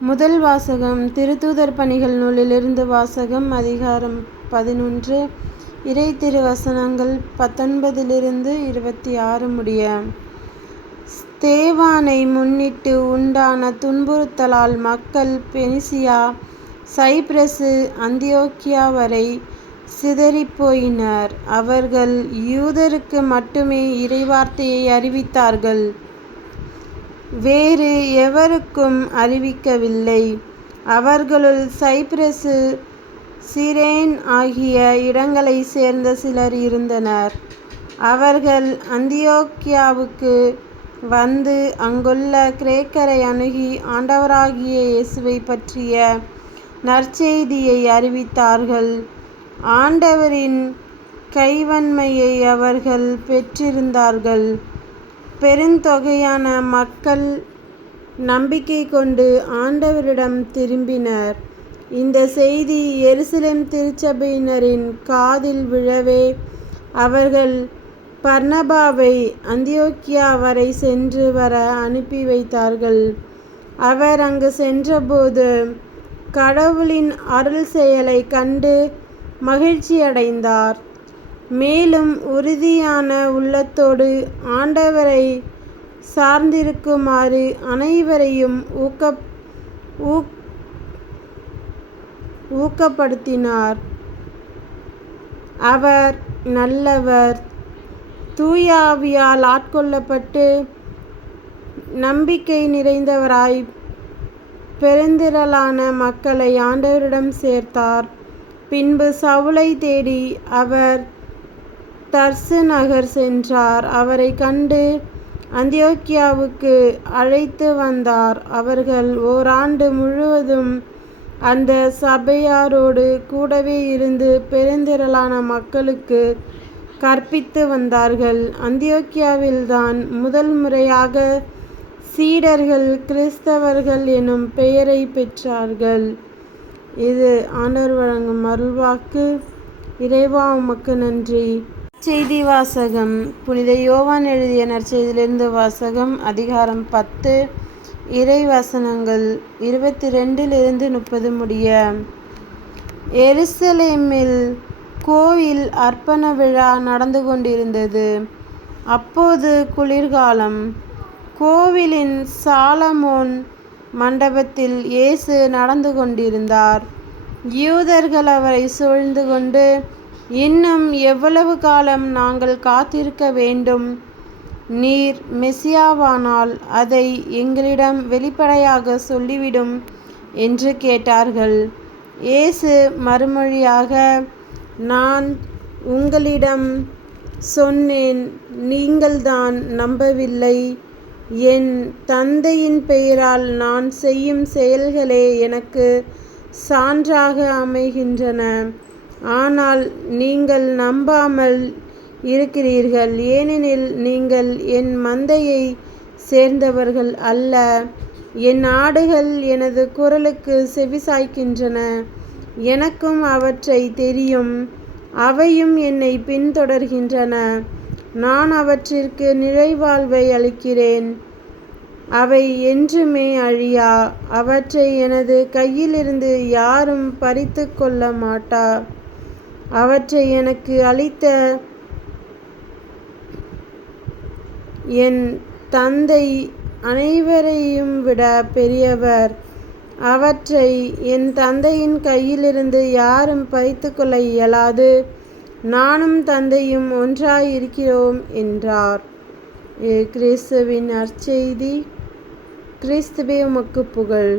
முதல் வாசகம் திருத்தூதர் பணிகள் நூலிலிருந்து வாசகம். அதிகாரம் 11. இறை திருவசனங்கள் 19 26 முடிய. ஸ்தேவானை முன்னிட்டு உண்டான துன்புறுத்தலால் மக்கள் பெனிசியா, சைப்ரசு, அந்தியோக்கியா வரை சிதறிப்போயினர். அவர்கள் யூதருக்கு மட்டுமே இறைவார்த்தையை அறிவித்தார்கள், வேறு எவருக்கும் அறிவிக்கவில்லை. அவர்களுள் சைப்ரசு, சிரேன் ஆகிய இடங்களைச் சேர்ந்த சிலர் இருந்தனர். அவர்கள் அந்தியோக்கியாவுக்கு வந்து அங்குள்ள கிரேக்கரை அணுகி ஆண்டவராகிய இயேசுவைப் பற்றிய நற்செய்தியை அறிவித்தார்கள். ஆண்டவரின் கைவன்மையை அவர்கள் பெற்றிருந்தார்கள். பெருந்தொகையான மக்கள் நம்பிக்கை கொண்டு ஆண்டவரிடம் திரும்பினர். இந்த செய்தி எருசலேம் திருச்சபையினரின் காதில் விழவே அவர்கள் பர்னபாவை அந்தியோக்கியா வரை சென்று வர அனுப்பி வைத்தார்கள். அவர் அங்கு சென்றபோது கடவுளின் அருள் செயலை கண்டு மகிழ்ச்சியடைந்தார். மேலும் உறுதியான உள்ளத்தோடு ஆண்டவரை சார்ந்திருக்குமாறு அனைவரையும் ஊக்கப்படுத்தினார். அவர் நல்லவர், தூய ஆவியால் ஆட்கொள்ளப்பட்டு நம்பிக்கை நிறைந்தவராய் பெருந்திரளான மக்களை ஆண்டவரிடம் சேர்த்தார். பின்பு சவுலை தேடி அவர் தர்சு நகர் சென்றார். அவரை கண்டு அந்தியோக்கியாவுக்கு அழைத்து வந்தார். அவர்கள் ஓராண்டு முழுவதும் அந்த சபையாரோடு கூடவே இருந்து பெருந்திரளான மக்களுக்கு கற்பித்து வந்தார்கள். அந்தியோக்கியாவில்தான் முதல் முறையாக சீடர்கள் கிறிஸ்தவர்கள் எனும் பெயரை பெற்றார்கள். இது ஆண்டவர் வழங்கும் அருள்வாக்கு. இறைவா, உமக்கு நன்றி. செய்தி வாசகம். புனித யோவான் எழுதிய நற்செய்தியிலிருந்து வாசகம். அதிகாரம் 10. இறை வசனங்கள் 22 30 முடிய. எருசலேமில் கோவில் அர்ப்பண விழா நடந்து கொண்டிருந்தது. அப்போது குளிர்காலம். கோவிலின் சாலமோன் மண்டபத்தில் இயேசு நடந்து கொண்டிருந்தார். யூதர்கள் அவரை சூழ்ந்து கொண்டு, இன்னும் எவ்வளவு காலம் நாங்கள் காத்திருக்க வேண்டும்? நீர் மெசியாவானால் அதை எங்களிடம் வெளிப்படையாக சொல்லிவிடும் என்று கேட்டார்கள். இயேசு மறுமொழியாக, நான் உங்களிடம் சொன்னேன், நீங்கள்தான் நம்பவில்லை. என் தந்தையின் பெயரால் நான் செய்யும் செயல்களே எனக்கு சான்றாக அமைகின்றன. ஆனால் நீங்கள் நம்பாமல் இருக்கிறீர்கள், ஏனெனில் நீங்கள் என் மந்தையை சேர்ந்தவர்கள் அல்ல. என் ஆடுகள் எனது குரலுக்கு செவிசாய்க்கின்றன. எனக்கும் அவற்றை தெரியும், அவையும் என்னை பின்தொடர்கின்றன. நான் அவற்றிற்கு நிலைவாழ்வை அளிக்கிறேன். அவை என்றுமே அழியா. அவற்றை எனது கையிலிருந்து யாரும் பறித்து கொள்ள மாட்டார். அவற்றை எனக்கு அளித்த என் தந்தை அனைவரையும் விட பெரியவர். அவற்றை என் தந்தையின் கையிலிருந்து யாரும் பறித்து கொள்ள இயலாது. நானும் தந்தையும் ஒன்றாய் இருக்கிறோம் என்றார். கிறிஸ்துவின் நற்செய்தி. கிறிஸ்துவே, உமக்கு புகழ்.